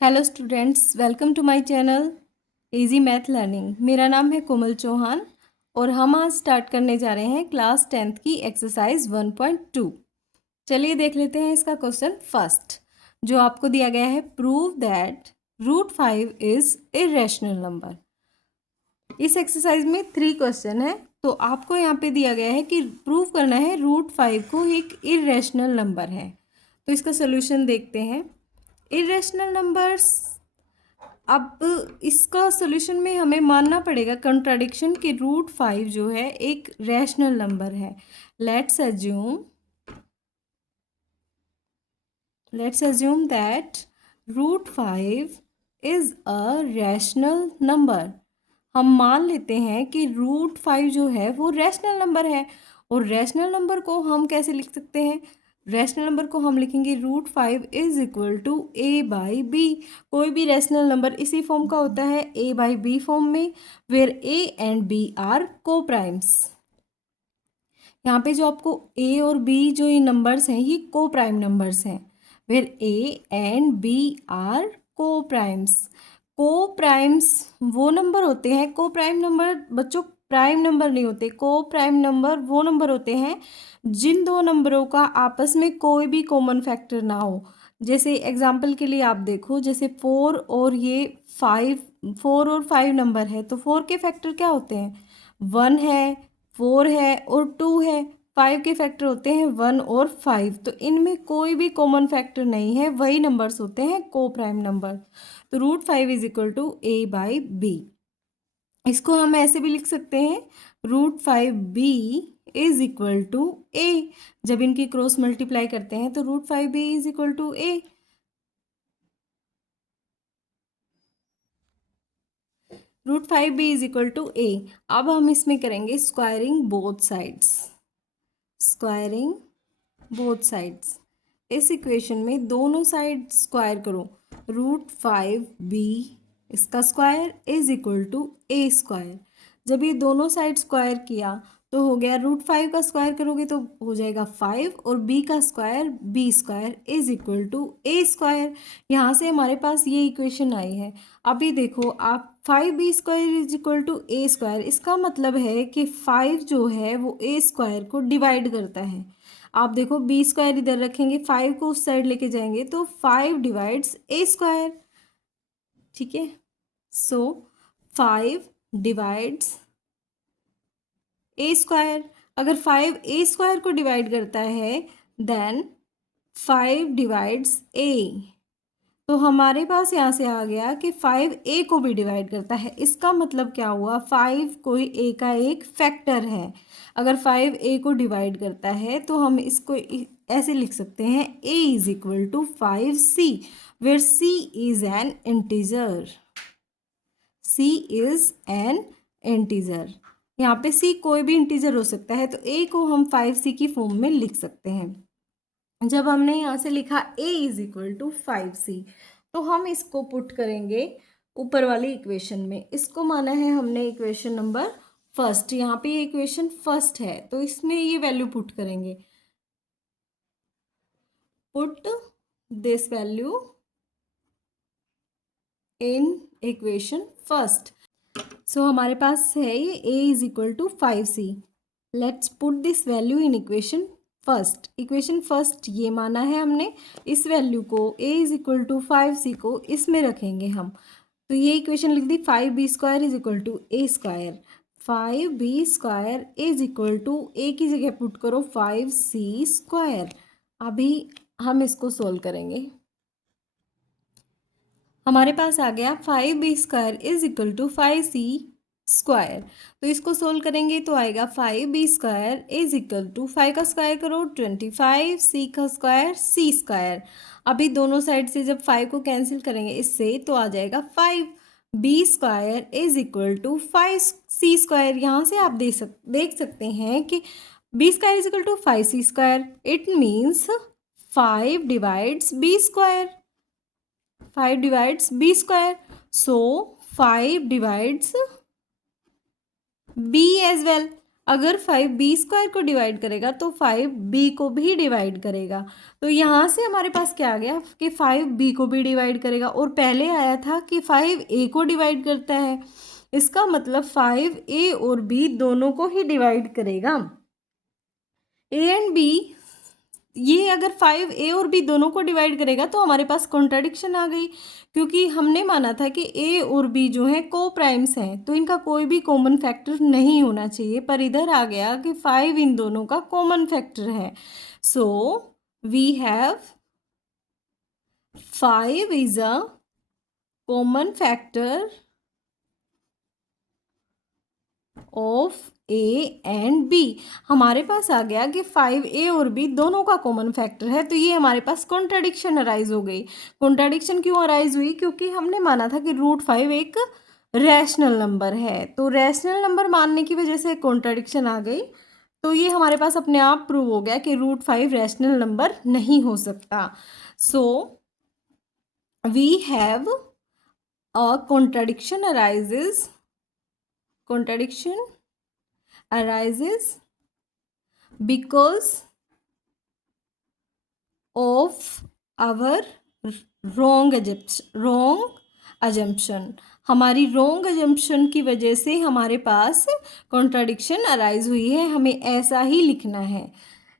Hello students, welcome to my channel easy math learning. मेरा नाम है कोमल चौहान और हम आज स्टार्ट करने जा रहे हैं क्लास 10th की एक्सरसाइज 1.2। चलिए देख लेते हैं इसका क्वेश्चन फर्स्ट, जो आपको दिया गया है। Prove that √5 is irrational number. इस एक्सरसाइज में 3 क्वेश्चन है, तो आपको यहाँ पे दिया गया है कि प्रूव करना है √5 को एक इरेशनल नंबर है। तो इसका सोल्यूशन देखते हैं। इरेशनल नंबर्स, अब इसका सोल्यूशन में हमें मानना पड़ेगा कंट्राडिक्शन कि √5 जो है एक रैशनल नंबर है। Let's assume that √5 is a rational number. हम मान लेते हैं कि √5 जो है वो रैशनल नंबर है। और रैशनल नंबर को हम कैसे लिख सकते हैं? रैशनल नंबर को हम लिखेंगे √5 इज इक्वल टू a/b। कोई भी रैशनल नंबर इसी फॉर्म का होता है, a/b फॉर्म में, where a and b are coprimes. यहाँ पे जो आपको a और b जो ये नंबर्स हैं ये को प्राइम नंबर्स हैं, where a and b are coprimes. Coprimes वो नंबर होते हैं, को प्राइम नंबर बच्चों प्राइम नंबर नहीं होते। को प्राइम नंबर वो नंबर होते हैं जिन दो नंबरों का आपस में कोई भी कॉमन फैक्टर ना हो। जैसे एग्जांपल के लिए आप देखो, जैसे 4 और ये 5, 4 और 5 नंबर है, तो 4 के फैक्टर क्या होते हैं? 1 है, 4 है और 2 है। 5 के फैक्टर होते हैं 1 और 5। तो इनमें कोई भी कॉमन फैक्टर नहीं है, वही नंबर्स होते हैं को प्राइम नंबर। तो √5 इज इक्वल टू a/b। इसको हम ऐसे भी लिख सकते हैं, √5b is equal to a। जब इनकी क्रॉस मल्टीप्लाई करते हैं तो √5b is equal to a। √5b is equal to a। अब हम इसमें करेंगे squaring both sides. Squaring both sides, इस इक्वेशन में दोनों साइड स्क्वायर करो। √5b इसका square is equal to a²। जब ये दोनों साइड स्क्वायर किया तो हो गया, √5 का स्क्वायर करोगे तो हो जाएगा 5 और b का square b² is equal to a²। यहाँ से हमारे पास ये इक्वेशन आई है। अभी देखो आप, 5b² is equal to a², इसका मतलब है कि 5 जो है वो a² को डिवाइड करता है। आप देखो b² इधर रखेंगे, 5 को उस साइड लेके जाएंगे तो 5 डिवाइड्स a²। ठीक है, सो 5 डिवाइड्स a²। अगर 5 a² को डिवाइड करता है देन 5 डिवाइड्स a। तो हमारे पास यहाँ से आ गया कि 5 a को भी डिवाइड करता है। इसका मतलब क्या हुआ? 5 कोई a का एक फैक्टर है। अगर 5 a को डिवाइड करता है तो हम इसको ऐसे लिख सकते हैं, a is equal to 5c, where c is an integer. c is an integer. यहाँ पे c कोई भी इंटीजर हो सकता है, तो a को हम 5c की फॉर्म में लिख सकते हैं। जब हमने यहाँ से लिखा a is equal to 5c, तो हम इसको पुट करेंगे ऊपर वाली इक्वेशन में। इसको माना है हमने इक्वेशन नंबर फर्स्ट। यहाँ पे ये इक्वेशन फर्स्ट है तो इसमें ये वैल्यू पुट करेंगे। Put this value in equation first. So हमारे पास है ये a is equal to 5c। Let's put this value in equation first. Equation first ये माना है हमने। इस वैल्यू को a is equal to 5c को इसमें रखेंगे हम। तो ये इक्वेशन लिख दी, 5b² is equal to a²। 5b² is equal to a की जगह पुट करो 5c²। अभी हम इसको सोल्व करेंगे। हमारे पास आ गया 5b² is equal to 5c²। तो इसको सोल्व करेंगे तो आएगा 5b² इज इक्वल टू 5 का स्क्वायर करो 25, c का स्क्वायर c²। अभी दोनों साइड से जब 5 को कैंसिल करेंगे इससे तो आ जाएगा 5b² is equal to 5c²। यहाँ से आप देख सकते हैं कि b² is equal to 5c²। It means 5 divides b²। 5 divides b², so 5 divides b as well. अगर 5 बी स्क्वायर को डिवाइड करेगा तो 5 बी को भी डिवाइड करेगा। तो यहाँ से हमारे पास क्या आ गया कि 5 बी को भी डिवाइड करेगा, और पहले आया था कि 5 ए को डिवाइड करता है। इसका मतलब 5 ए और बी दोनों को ही डिवाइड करेगा। ए एंड बी, ये अगर 5 ए और बी दोनों को डिवाइड करेगा तो हमारे पास कॉन्ट्राडिक्शन आ गई, क्योंकि हमने माना था कि ए और बी जो है को प्राइम्स हैं, तो इनका कोई भी कॉमन फैक्टर नहीं होना चाहिए, पर इधर आ गया कि 5 इन दोनों का कॉमन फैक्टर है। So we have 5 is a common factor of a and b. हमारे पास आ गया कि 5 ए और बी दोनों का कॉमन फैक्टर है, तो ये हमारे पास कॉन्ट्राडिक्शन अराइज हो गई। कॉन्ट्राडिक्शन क्यों अराइज हुई? क्योंकि हमने माना था कि √5 एक रैशनल नंबर है, तो रैशनल नंबर मानने की वजह से कॉन्ट्राडिक्शन आ गई। तो ये हमारे पास अपने आप प्रूव हो गया कि √5 रैशनल नंबर नहीं हो सकता। So we have a contradiction arises because of our wrong assumption। हमारी wrong assumption की वजह से हमारे पास contradiction arise हुई है, हमें ऐसा ही लिखना है।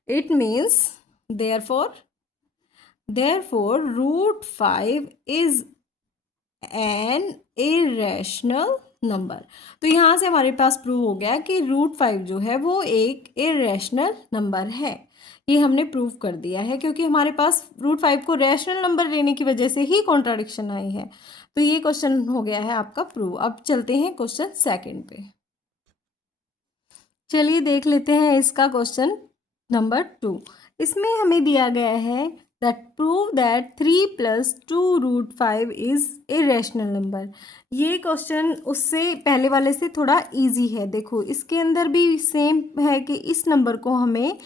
It means therefore √5 is an irrational number. तो यहाँ से हमारे पास प्रूव हो गया कि √5 जो है वो एक इरेशनल नंबर है। ये हमने प्रूव कर दिया है, क्योंकि हमारे पास √5 को रैशनल नंबर लेने की वजह से ही कॉन्ट्राडिक्शन आई है। तो ये क्वेश्चन हो गया है आपका प्रूव। अब चलते हैं क्वेश्चन सेकंड पे। चलिए देख लेते हैं इसका क्वेश्चन नंबर 2। इसमें हमें दिया गया है that prove that 3 plus 2 √5 is irrational number। ये क्वेश्चन उससे पहले वाले से थोड़ा इजी है। देखो इसके अंदर भी सेम है कि इस नंबर को हमें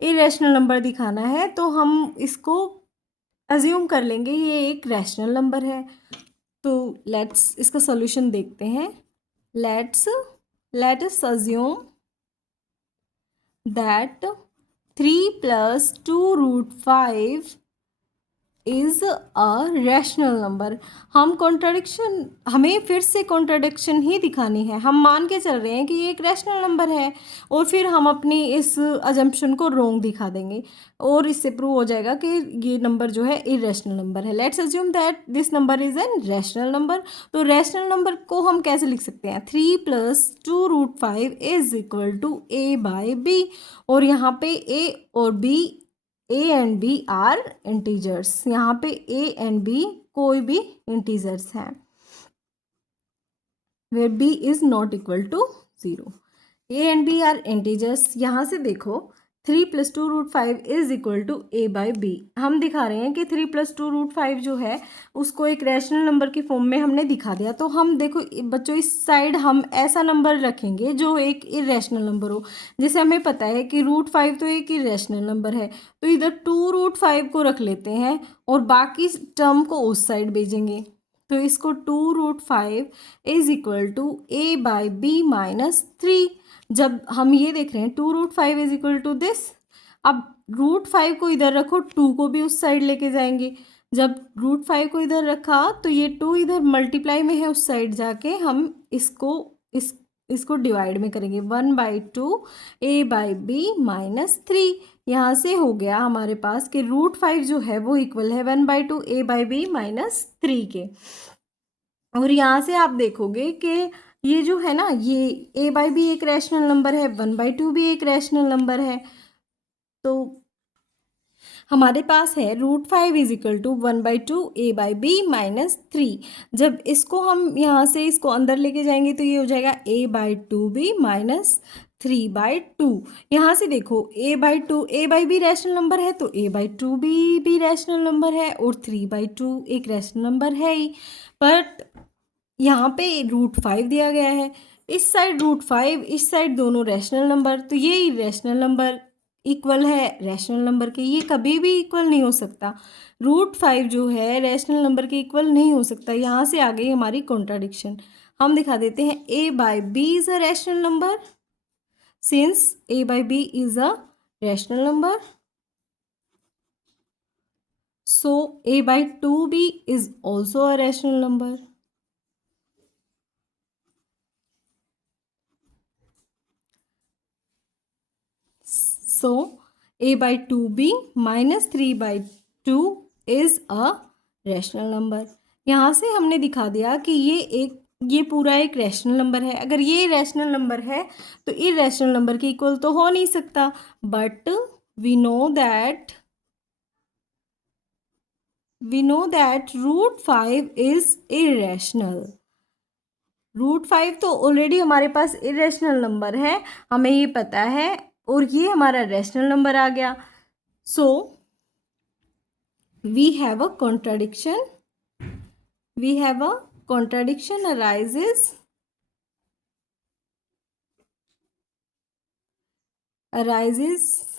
इरेशनल नंबर दिखाना है, तो हम इसको अज्यूम कर लेंगे ये एक रैशनल नंबर है। तो लेट्स इसका सॉल्यूशन देखते हैं। Let us assume that 3 plus 2 √5 is a rational number. हमें फिर से कॉन्ट्राडिक्शन ही दिखानी है। हम मान के चल रहे हैं कि ये एक रैशनल नंबर है, और फिर हम अपनी इस अजम्पशन को रॉन्ग दिखा देंगे, और इससे प्रूव हो जाएगा कि ये नंबर जो है इरेशनल नंबर है। Let's assume that this number is an rational number. तो रैशनल नंबर को हम कैसे लिख सकते हैं? 3 plus 2 √5 is equal to a/b, और यहाँ पे a और b a and b are integers. यहाँ पे ए एंड बी कोई भी इंटीजर्स हैं, where b is not equal to 0। A and b are integers. यहाँ से देखो 3 plus 2 √5 is equal to a/b। हम दिखा रहे हैं कि 3 plus 2 √5 जो है उसको एक रैशनल नंबर की फॉर्म में हमने दिखा दिया। तो हम देखो बच्चों, इस साइड हम ऐसा नंबर रखेंगे जो एक इरेशनल नंबर हो। जैसे हमें पता है कि √5 तो एक इरेशनल नंबर है, तो इधर 2 √5 को रख लेते हैं और बाकी टर्म को उस साइड भेजेंगे। तो इसको 2 √5 इज इक्वल टू a/b -3। जब हम ये देख रहे हैं 2 √5 इज इक्वल टू दिस, अब √5 को इधर रखो, 2 को भी उस साइड लेके जाएंगे। जब √5 को इधर रखा तो ये 2 इधर मल्टीप्लाई में है, उस साइड जाके हम इसको डिवाइड में करेंगे। 1/2 a/b -3। यहाँ से हो गया हमारे पास कि √5 जो है वो इक्वल है 1/2 a/b -3 के। और यहाँ से आप देखोगे कि ये जो है ना, ये a/b एक रैशनल नंबर है, 1/2 भी एक रैशनल नंबर है। तो हमारे पास है √5 इज इक्वल टू 1/2 a/b -3। जब इसको हम यहाँ से इसको अंदर लेके जाएंगे तो ये हो जाएगा a/2b -3/2। यहाँ से देखो a/b रैशनल नंबर है, तो a/2b भी रैशनल नंबर है, और 3/2 एक रैशनल नंबर है ही। बट यहाँ पे √5 दिया गया है, इस साइड √5, इस साइड दोनों रैशनल नंबर, तो ये रैशनल नंबर इक्वल है रैशनल नंबर के। ये कभी भी इक्वल नहीं हो सकता। √5 जो है रैशनल नंबर के इक्वल नहीं हो सकता। यहाँ से आ गई हमारी कॉन्ट्राडिक्शन। हम दिखा देते हैं a/b is a rational number, since a by b is a rational number, so a by 2b is also a rational number. So a by 2b minus 3 by 2 is a rational number. यहाँ से हमने दिखा दिया कि ये पूरा एक rational number है. अगर ये रैशनल नंबर है तो इरैशनल नंबर के इक्वल तो हो नहीं सकता. But we know that √5 is irrational. √5 तो ऑलरेडी हमारे पास इरेशनल नंबर है, हमें ये पता है, और ये हमारा रैशनल नंबर आ गया. So we have a contradiction. arises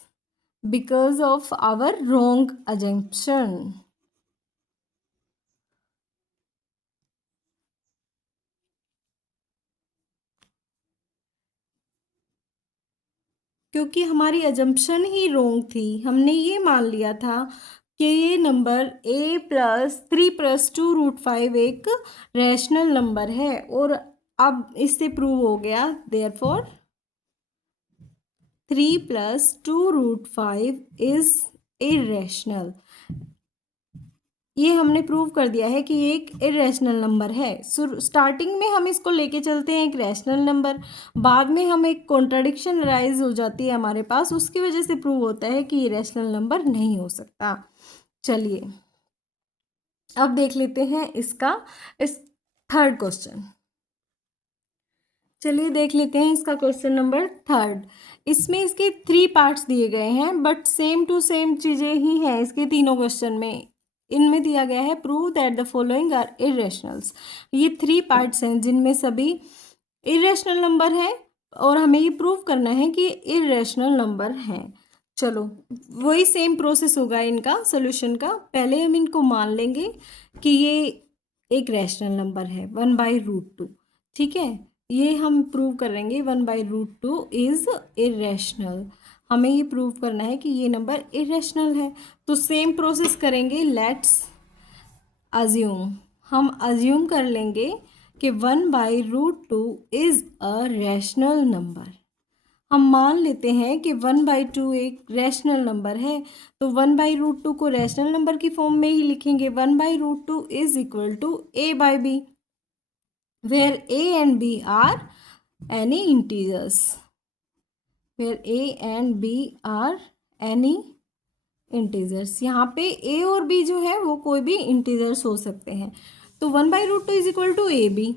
because of our wrong assumption. क्योंकि हमारी अजम्पशन ही रॉन्ग थी. हमने ये मान लिया था कि ये नंबर a+3+2√5 एक रैशनल नंबर है, और अब इससे प्रूव हो गया. Therefore 3+2√5 is irrational. ये हमने प्रूव कर दिया है कि ये एक इरेशनल नंबर है. स्टार्टिंग में हम इसको लेके चलते हैं एक रैशनल नंबर, बाद में हम एक कॉन्ट्राडिक्शन राइज हो जाती है हमारे पास, उसकी वजह से प्रूव होता है कि ये रैशनल नंबर नहीं हो सकता. चलिए अब देख लेते हैं इस थर्ड क्वेश्चन. चलिए देख लेते हैं इसका क्वेश्चन नंबर थर्ड. इसमें इसके 3 पार्ट्स दिए गए हैं, बट सेम टू सेम चीज़ें ही हैं इसके तीनों क्वेश्चन में. इनमें दिया गया है prove that the following are irrationals. ये 3 पार्ट्स हैं जिनमें सभी इरेशनल नंबर हैं, और हमें ये प्रूव करना है कि इरेशनल नंबर हैं. चलो वही सेम प्रोसेस होगा इनका सोल्यूशन का. पहले हम इनको मान लेंगे कि ये एक रैशनल नंबर है 1/√2. ठीक है, ये हम प्रूव करेंगे 1/√2 इज़ इरेशनल. हमें ये प्रूव करना है कि ये नंबर इरेशनल है. तो सेम प्रोसेस करेंगे. लेट्स अज्यूम, हम अज्यूम कर लेंगे कि 1/√2 इज़ अ रैशनल नंबर. हम मान लेते हैं कि 1/2 एक रैशनल नंबर है, तो 1/√2 को रैशनल नंबर की फॉर्म में ही लिखेंगे. 1/√2 is equal to a/b, where a and b are any integers. यहाँ पे a और b जो है वो कोई भी इंटीजर्स हो सकते हैं. तो 1/√2 इज इक्वल टू a/b.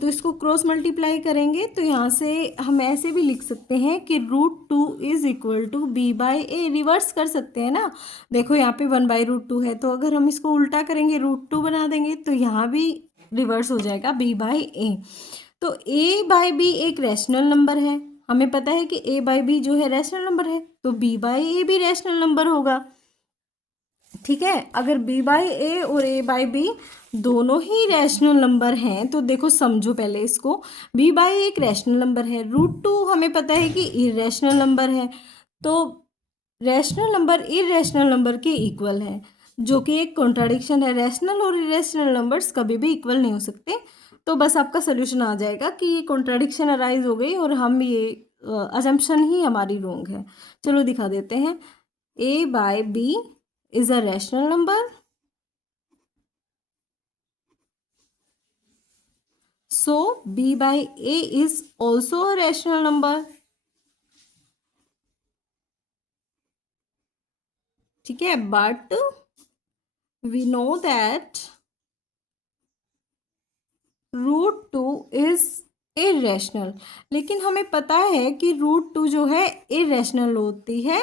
तो इसको क्रॉस मल्टीप्लाई करेंगे तो यहाँ से हम ऐसे भी लिख सकते हैं कि √2 is equal to b/a. Reverse कर सकते हैं ना. देखो यहाँ पे 1/√2 है, तो अगर हम इसको उल्टा करेंगे √2 बना देंगे तो यहाँ भी रिवर्स हो जाएगा b/a. तो a/b एक रैशनल नंबर है. हमें पता है कि a/b जो है रैशनल नंबर है, तो b/a भी रैशनल नंबर होगा. ठीक है, अगर b/a और a/b दोनों ही रैशनल नंबर हैं तो देखो समझो पहले इसको. b/a एक रैशनल नंबर है, √2 हमें पता है कि इरेशनल नंबर है. तो रैशनल नंबर इरेशनल नंबर के इक्वल है, जो कि एक कॉन्ट्राडिक्शन है. रैशनल और इरेशनल नंबर्स कभी भी इक्वल नहीं हो सकते. तो बस आपका सोल्यूशन आ जाएगा कि ये कॉन्ट्राडिक्शन अराइज हो गई और हम ये अजम्पशन ही हमारी रॉन्ग है. चलो दिखा देते हैं. a/b is a rational number. So b/a is also a rational number. ठीक है, but we know that √2 is irrational. लेकिन हमें पता है कि √2 जो है irrational होती है.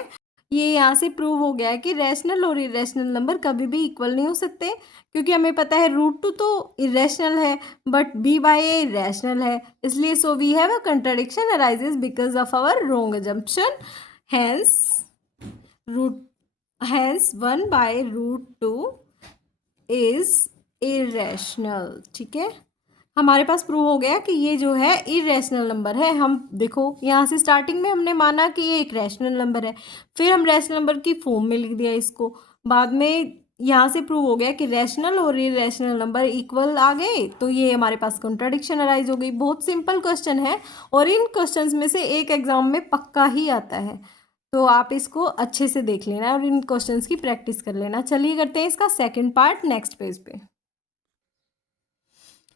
ये यहाँ से प्रूव हो गया है कि रैशनल और इरेशनल नंबर कभी भी इक्वल नहीं हो सकते, क्योंकि हमें पता है √2 तो इरेशनल है बट b/a रैशनल है. इसलिए so we have a contradiction arises because of our wrong assumption. Hence 1/√2 is irrational. ठीक है, हमारे पास प्रूव हो गया कि ये जो है इरेशनल नंबर है। हम देखो यहाँ से स्टार्टिंग में हमने माना कि ये एक रैशनल नंबर है, फिर हम रैशनल नंबर की फॉर्म में लिख दिया इसको। बाद में यहाँ से प्रूव हो गया कि रैशनल और इरेशनल नंबर इक्वल आ गए, तो ये हमारे पास कॉन्ट्राडिक्शन अराइज हो गई। बहुत सिंपल क्वेश्चन है और इन क्वेश्चंस में से एक एग्जाम में पक्का ही आता है, तो आप इसको अच्छे से देख लेना और इन क्वेश्चंस की प्रैक्टिस कर लेना। चलिए करते हैं इसका सेकेंड पार्ट नेक्स्ट पेज पे।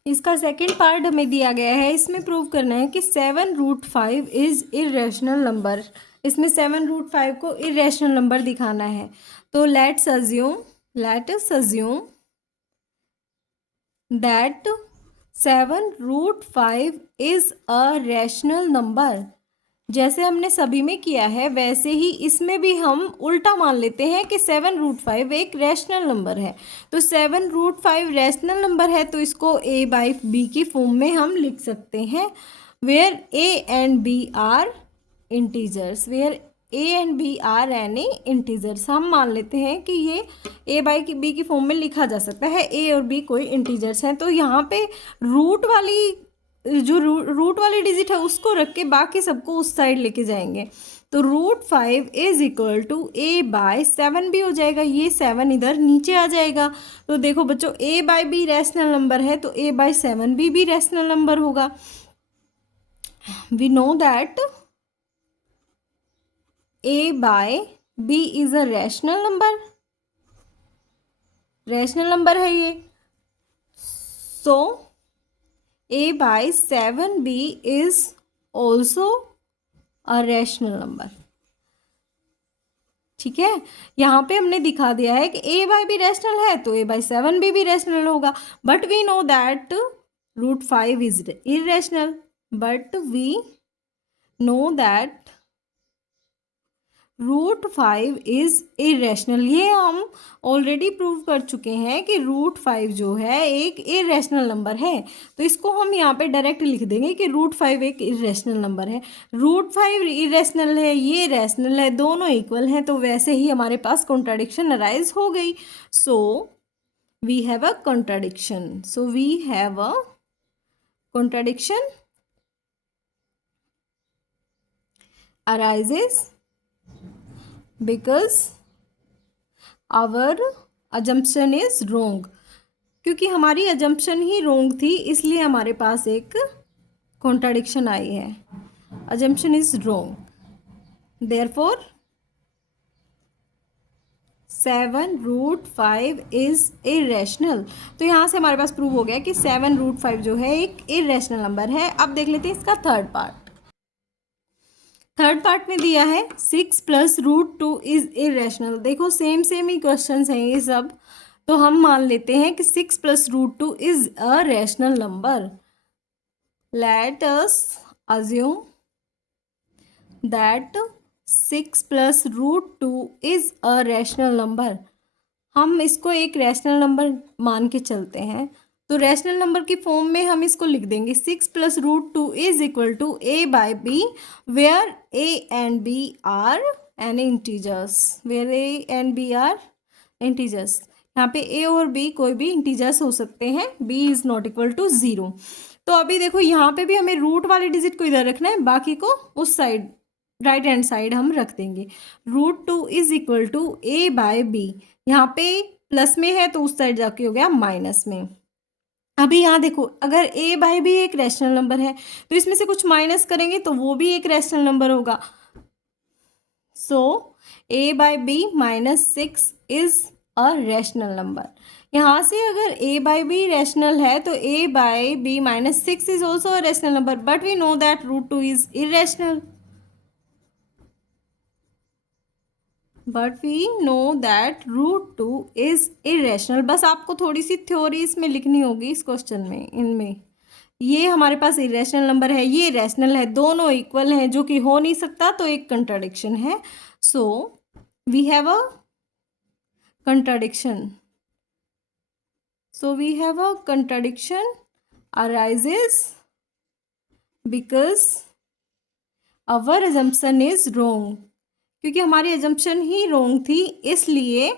इसका सेकंड पार्ट हमें दिया गया है, इसमें प्रूव करना है कि 7√5 इज़ इरेशनल नंबर। इसमें 7√5 को इरेशनल नंबर दिखाना है। तो let us assume that 7√5 is a rational number. जैसे हमने सभी में किया है वैसे ही इसमें भी हम उल्टा मान लेते हैं कि 7√5 एक रैशनल नंबर है। तो 7√5 रैशनल नंबर है, तो इसको a/b की फॉर्म में हम लिख सकते हैं, where a and b are integers. Where a and b are any integers. हम मान लेते हैं कि ये a/b की फॉर्म में लिखा जा सकता है, a और b कोई इंटीजर्स हैं। तो यहाँ पे रूट वाली डिजिट है उसको रख के बाकी सबको उस साइड लेके जाएंगे। तो √5 इज इक्वल टू a/7 भी हो जाएगा, ये 7 इधर नीचे आ जाएगा। तो देखो बच्चों, a/b रैशनल नंबर है तो a/7 भी रैशनल नंबर होगा। We know that a/b is a rational number है ये। So a/7b is also a rational number. ठीक है, यहाँ पे हमने दिखा दिया है कि a/b रैशनल है तो a/7 भी रैशनल होगा। But we know that √5 is irrational. But we know that √5 is irrational. ये हम ऑलरेडी प्रूव कर चुके हैं कि √5 जो है एक इरेशनल नंबर है। तो इसको हम यहाँ पे डायरेक्ट लिख देंगे कि √5 एक इरेशनल नंबर है। √5 इरेशनल है, ये रैशनल है, दोनों इक्वल हैं, तो वैसे ही हमारे पास कॉन्ट्राडिक्शन अराइज हो गई। So we have a contradiction. arises because our assumption is wrong। क्योंकि हमारी assumption ही wrong थी, इसलिए हमारे पास एक contradiction आई है। assumption is wrong, therefore 7√5 is irrational। तो यहाँ से हमारे पास प्रूव हो गया कि 7√5 जो है एक irrational नंबर है। अब देख लेते हैं इसका थर्ड पार्ट में दिया है 6 + √2 इज इरेशनल। देखो सेम ही क्वेश्चंस हैं ये सब, तो हम मान लेते हैं कि 6 + √2 is a rational number. Let us assume that 6 + √2 is a rational number. हम इसको एक रैशनल नंबर मान के चलते हैं, तो रैशनल नंबर की फॉर्म में हम इसको लिख देंगे 6 + √2 is equal to a/b, where a and b are an integers. यहाँ पे a और b कोई भी इंटीजर्स हो सकते हैं, b is not equal to 0। तो अभी देखो यहाँ पे भी हमें रूट वाली डिजिट को इधर रखना है, बाकी को उस साइड राइट हैंड साइड हम रख देंगे। √2 इज इक्वल टू a/b। यहाँ पे प्लस में है तो उस साइड जाके हो गया माइनस में। अभी यहाँ देखो, अगर a/b एक रैशनल नंबर है तो इसमें से कुछ माइनस करेंगे तो वो भी एक रैशनल नंबर होगा। So a/b -6 is a rational number. यहाँ से अगर a/b रैशनल है तो a/b -6 is also a rational number, but we know that √2 is irrational. √2 is irrational. बस आपको थोड़ी सी थ्योरी इसमें लिखनी होगी इस क्वेश्चन में। इनमें ये हमारे पास इरेशनल नंबर है, ये रैशनल है, दोनों इक्वल हैं, जो कि हो नहीं सकता, तो एक कंट्राडिक्शन है। So we have a contradiction arises because our assumption is wrong। क्योंकि हमारी assumption ही wrong थी, इसलिए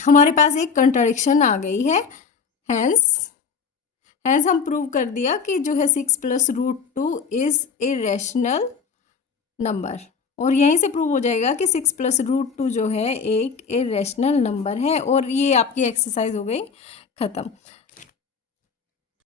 हमारे पास एक कंट्राडिक्शन आ गई है। Hence हैज़ हम प्रूव कर दिया कि जो है 6 plus root 2 is a rational number, और यहीं से प्रूव हो जाएगा कि 6 प्लस रूट 2 जो है एक इरेशनल नंबर है। और ये आपकी एक्सरसाइज हो गई ख़त्म।